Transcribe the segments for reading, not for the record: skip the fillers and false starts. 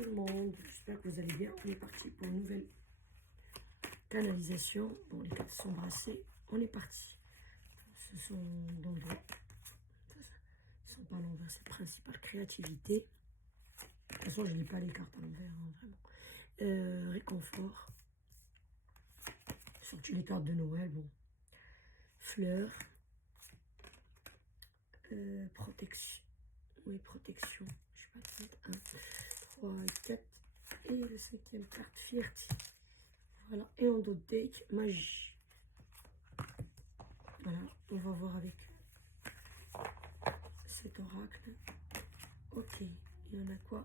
tout le monde, j'espère que vous allez bien. On est parti pour une nouvelle canalisation. Bon, les cartes sont brassées, on est parti. Ce sont dans le droit. Ils ne sont pas à l'envers, c'est le principal. Créativité. De toute façon, je ne lis pas les cartes à l'envers, hein, vraiment. Réconfort. Surtout les cartes de Noël, bon. Fleurs. Protection. Oui, protection. Je sais pas, peut-être 1, 3, 4. Et le cinquième carte, fierté. Voilà, et en dos de deck, magie. Voilà, on va voir avec cet oracle. Ok, il y en a quoi?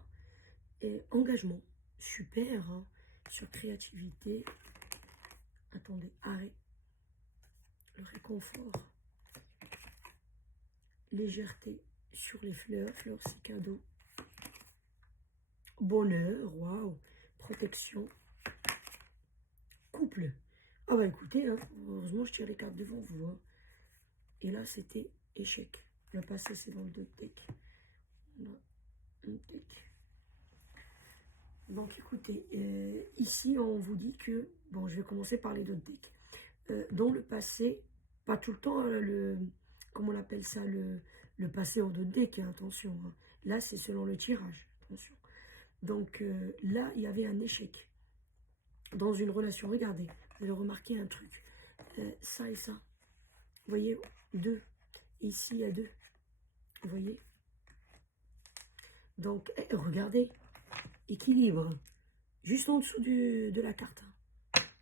Et engagement, super, hein, sur créativité. Attendez, arrêt. Le réconfort. Légèreté sur les fleurs. Fleurs, c'est cadeau. Bonheur, waouh. Protection. Couple. Ah bah écoutez, hein, heureusement je tire les cartes devant vous. Hein. Et là c'était échec. Le passé c'est dans le deck. On a un deck. Donc écoutez, ici on vous dit que, bon je vais commencer par les deux decks. Dans le passé, pas tout le temps, comment on appelle ça, le passé en deux decks, hein, attention. Hein. Là c'est selon le tirage, attention. Donc là il y avait un échec. Dans une relation, regardez, vous allez remarquer un truc. Ça et ça. Vous voyez, 2. Ici, il y a 2. Vous voyez. Donc, regardez. Équilibre. Juste en dessous de la carte.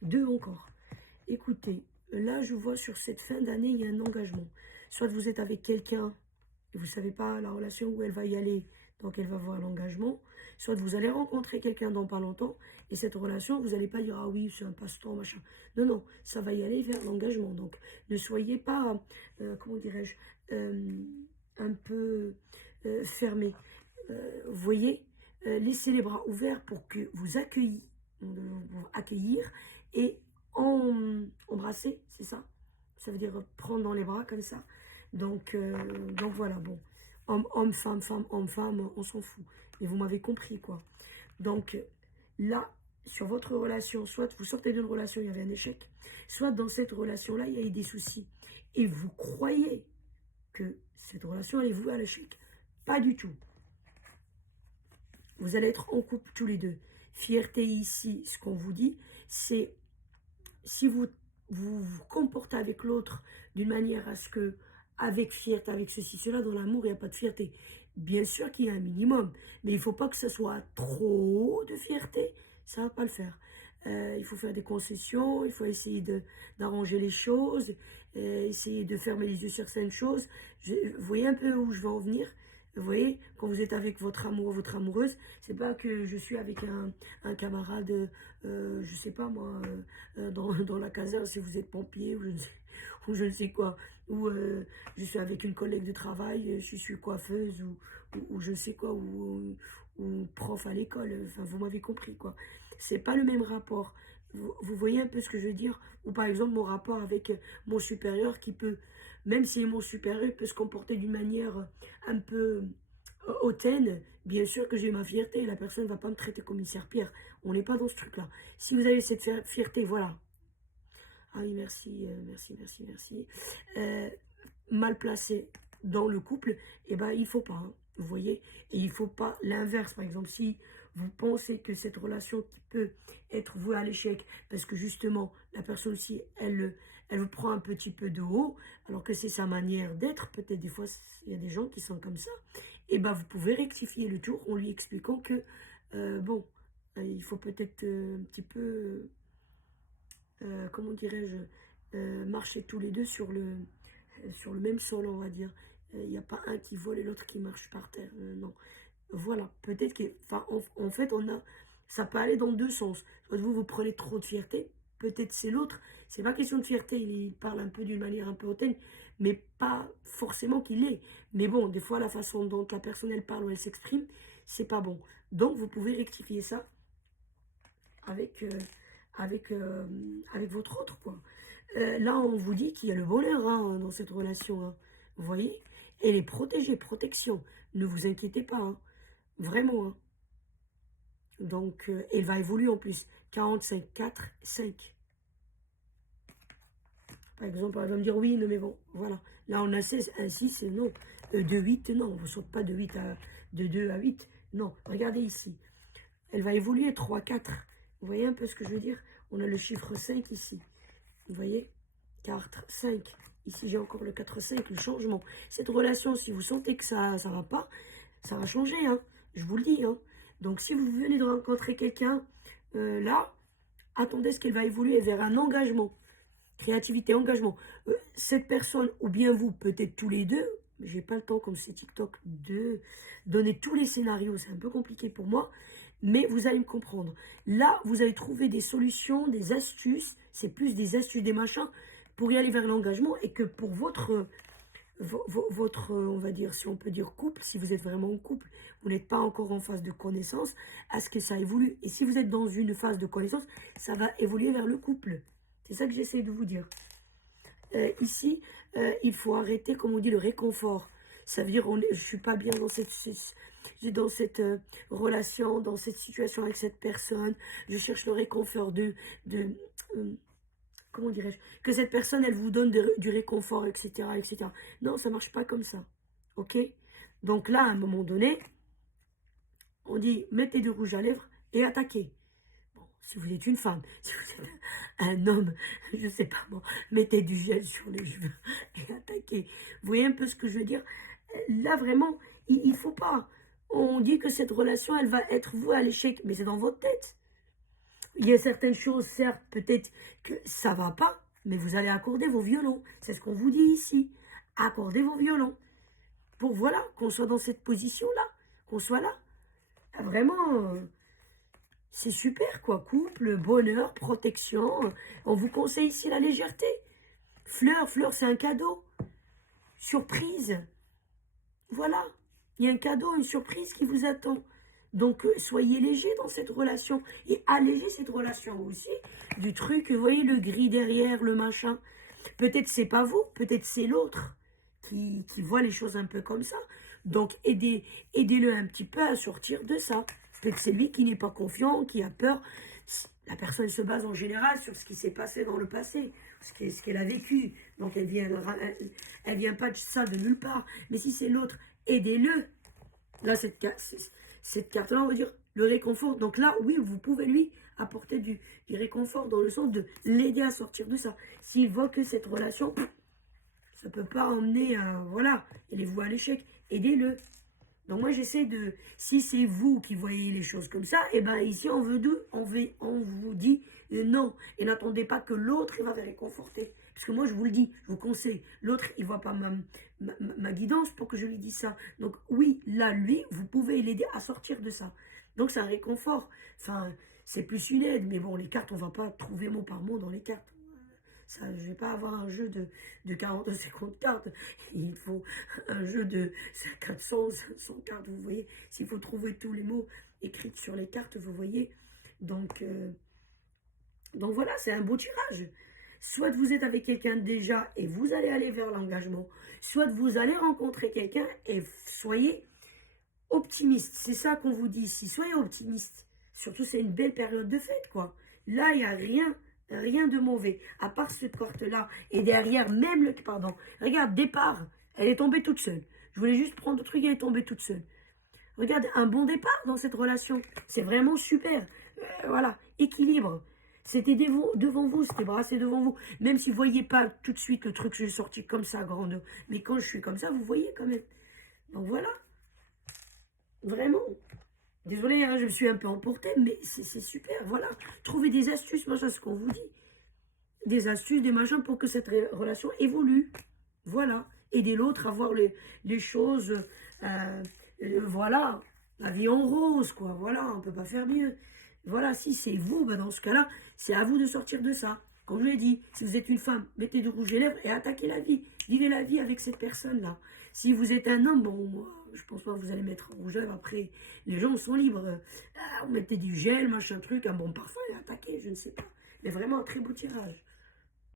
2 encore. Écoutez, là, je vois sur cette fin d'année, il y a un engagement. Soit vous êtes avec quelqu'un et vous ne savez pas la relation où elle va y aller, donc elle va voir l'engagement. Soit vous allez rencontrer quelqu'un dans pas longtemps, et cette relation, vous n'allez pas dire, ah oui, c'est un passe-temps, machin. Non, non, ça va y aller vers l'engagement. Donc, ne soyez pas, comment dirais-je, un peu fermé. Vous voyez, laissez les bras ouverts pour que vous accueillir et embrasser, c'est ça? Ça veut dire prendre dans les bras comme ça. Donc voilà, bon. Homme, femme, femme, homme, femme, on s'en fout. Mais vous m'avez compris, quoi. Donc là, sur votre relation, soit vous sortez d'une relation, il y avait un échec, soit dans cette relation-là, il y a eu des soucis. Et vous croyez que cette relation allait vous à l'échec. Pas du tout. Vous allez être en couple tous les deux. Fierté ici, ce qu'on vous dit, c'est si vous vous comportez avec l'autre d'une manière à ce que, avec fierté, avec ceci, cela, dans l'amour, il n'y a pas de fierté. Bien sûr qu'il y a un minimum, mais il ne faut pas que ce soit trop de fierté, ça ne va pas le faire. Il faut faire des concessions, il faut essayer d'arranger les choses, essayer de fermer les yeux sur certaines choses. Vous voyez un peu où je veux en venir? Vous voyez, quand vous êtes avec votre amoureux, votre amoureuse, c'est pas que je suis avec un camarade, je sais pas moi, dans la caserne, si vous êtes pompier ou je ne sais quoi, ou je suis avec une collègue de travail, je suis coiffeuse ou je ne sais quoi, ou prof à l'école, enfin vous m'avez compris quoi. C'est pas le même rapport. Vous voyez un peu ce que je veux dire? Ou par exemple mon rapport avec mon supérieur qui peut, même si mon supérieur peut se comporter d'une manière un peu hautaine, bien sûr que j'ai ma fierté, la personne ne va pas me traiter comme une serpillère. On n'est pas dans ce truc-là. Si vous avez cette fierté, voilà. Ah oui, merci, merci, merci, merci. Mal placé dans le couple, eh ben, il faut pas, hein, vous voyez. Et il faut pas l'inverse. Par exemple, si vous pensez que cette relation qui peut être vouée à l'échec, parce que justement, la personne aussi, elle vous prend un petit peu de haut, alors que c'est sa manière d'être, peut-être des fois, il y a des gens qui sont comme ça, et ben, vous pouvez rectifier le tour en lui expliquant que, bon, il faut peut-être un petit peu, comment dirais-je, marcher tous les deux sur le même sol, on va dire. Il n'y a pas un qui vole et l'autre qui marche par terre. Non. Voilà. Peut-être que, enfin, en fait, ça peut aller dans deux sens. Soit vous prenez trop de fierté, peut-être c'est l'autre. C'est pas question de fierté, il parle un peu d'une manière un peu hautaine, mais pas forcément qu'il l'est. Mais bon, des fois, la façon dont la personne, elle parle ou elle s'exprime, c'est pas bon. Donc, vous pouvez rectifier ça avec, avec votre autre, quoi. Là, on vous dit qu'il y a le bonheur hein, dans cette relation. Hein. Vous voyez? Elle est protégée, protection. Ne vous inquiétez pas. Hein. Vraiment. Hein. Donc, elle va évoluer en plus. 45, 4, 5. Par exemple, elle va me dire oui, non, mais bon, voilà. Là, on a 16, un 6, non. De 8, non. On ne saute pas de 2 à 8. Non, regardez ici. Elle va évoluer 3, 4. Vous voyez un peu ce que je veux dire? On a le chiffre 5 ici. Vous voyez? 4, 5. Ici, j'ai encore le 4, 5, le changement. Cette relation, si vous sentez que ça ne va pas, ça va changer, hein. Je vous le dis, hein. Donc, si vous venez de rencontrer quelqu'un, là, attendez ce qu'elle va évoluer vers un engagement. Créativité, engagement. Cette personne, ou bien vous, peut-être tous les deux, j'ai pas le temps, comme c'est TikTok, de donner tous les scénarios. C'est un peu compliqué pour moi, mais vous allez me comprendre. Là, vous allez trouver des solutions, des astuces. C'est plus des astuces, des machins, pour y aller vers l'engagement, et que pour votre, on va dire, si on peut dire couple, si vous êtes vraiment en couple, vous n'êtes pas encore en phase de connaissance, à ce que ça évolue. Et si vous êtes dans une phase de connaissance, ça va évoluer vers le couple. C'est ça que j'essaie de vous dire. Ici, il faut arrêter, comme on dit, le réconfort. Ça veut dire, je ne suis pas bien dans cette relation, dans cette situation avec cette personne. Je cherche le réconfort comment dirais-je, que cette personne, elle vous donne du réconfort, etc., etc. Non, ça ne marche pas comme ça. Ok? Donc là, à un moment donné, on dit, mettez du rouge à lèvres et attaquez. Si vous êtes une femme, si vous êtes un homme, je sais pas moi, mettez du gel sur les cheveux et attaquez. Vous voyez un peu ce que je veux dire? Là, vraiment, il ne faut pas. On dit que cette relation, elle va être vouée à l'échec, mais c'est dans votre tête. Il y a certaines choses, certes, peut-être que ça va pas, mais vous allez accorder vos violons. C'est ce qu'on vous dit ici. Accordez vos violons. Pour, voilà, qu'on soit dans cette position-là, qu'on soit là. Vraiment... c'est super, quoi. Couple, bonheur, protection. On vous conseille ici la légèreté. Fleur, c'est un cadeau. Surprise. Voilà. Il y a un cadeau, une surprise qui vous attend. Donc, soyez léger dans cette relation. Et allégez cette relation aussi du truc, vous voyez, le gris derrière, le machin. Peut-être c'est pas vous, peut-être c'est l'autre qui voit les choses un peu comme ça. Donc, aidez-le un petit peu à sortir de ça. Peut-être c'est lui qui n'est pas confiant, qui a peur. La personne se base en général sur ce qui s'est passé dans le passé, ce qu'elle a vécu. Donc elle vient pas de ça de nulle part. Mais si c'est l'autre, aidez-le. Là, cette carte-là, on va dire le réconfort. Donc là, oui, vous pouvez lui apporter du réconfort dans le sens de l'aider à sortir de ça. S'il voit que cette relation, ça ne peut pas emmener à, voilà, elle est vouée à l'échec, aidez-le. Donc moi j'essaie de, si c'est vous qui voyez les choses comme ça, et bien ici on vous dit non. Et n'attendez pas que l'autre il va vous réconforter. Parce que moi je vous le dis, je vous conseille, l'autre il ne voit pas ma guidance pour que je lui dise ça. Donc oui, là lui, vous pouvez l'aider à sortir de ça. Donc c'est un réconfort. Enfin, c'est plus une aide, mais bon, les cartes, on ne va pas trouver mot par mot dans les cartes. Ça, je ne vais pas avoir un jeu de 40 ou 50 cartes. Il faut un jeu de 400, 500 cartes, vous voyez. S'il faut trouver tous les mots écrits sur les cartes, vous voyez. Donc voilà, c'est un beau tirage. Soit vous êtes avec quelqu'un déjà et vous allez aller vers l'engagement. Soit vous allez rencontrer quelqu'un et soyez optimiste. C'est ça qu'on vous dit ici. Soyez optimiste. Surtout, c'est une belle période de fête, quoi. Là, il n'y a rien de mauvais, à part cette carte-là. Et derrière, même le... Pardon. Regarde, départ. Elle est tombée toute seule. Je voulais juste prendre le truc, elle est tombée toute seule. Regarde, un bon départ dans cette relation. C'est vraiment super. Voilà, équilibre. C'était devant vous, c'était brassé devant vous. Même si vous ne voyez pas tout de suite le truc que j'ai sorti comme ça, grande. Mais quand je suis comme ça, vous voyez quand même. Donc voilà. Vraiment. Désolée, hein, je me suis un peu emportée, mais c'est super, voilà. Trouvez des astuces, machin, ce qu'on vous dit. Des astuces, des machins pour que cette relation évolue. Voilà. Aider l'autre à voir les choses, voilà. La vie en rose, quoi. Voilà, on ne peut pas faire mieux. Voilà, si c'est vous, ben dans ce cas-là, c'est à vous de sortir de ça. Comme je l'ai dit, si vous êtes une femme, mettez du rouge à lèvres et attaquez la vie. Vivez la vie avec cette personne-là. Si vous êtes un homme, bon, moi, je pense pas que vous allez mettre rouge à lèvres. Après, les gens sont libres. Vous mettez du gel, machin truc, un bon parfum et attaquez, je ne sais pas. Mais vraiment un très beau tirage.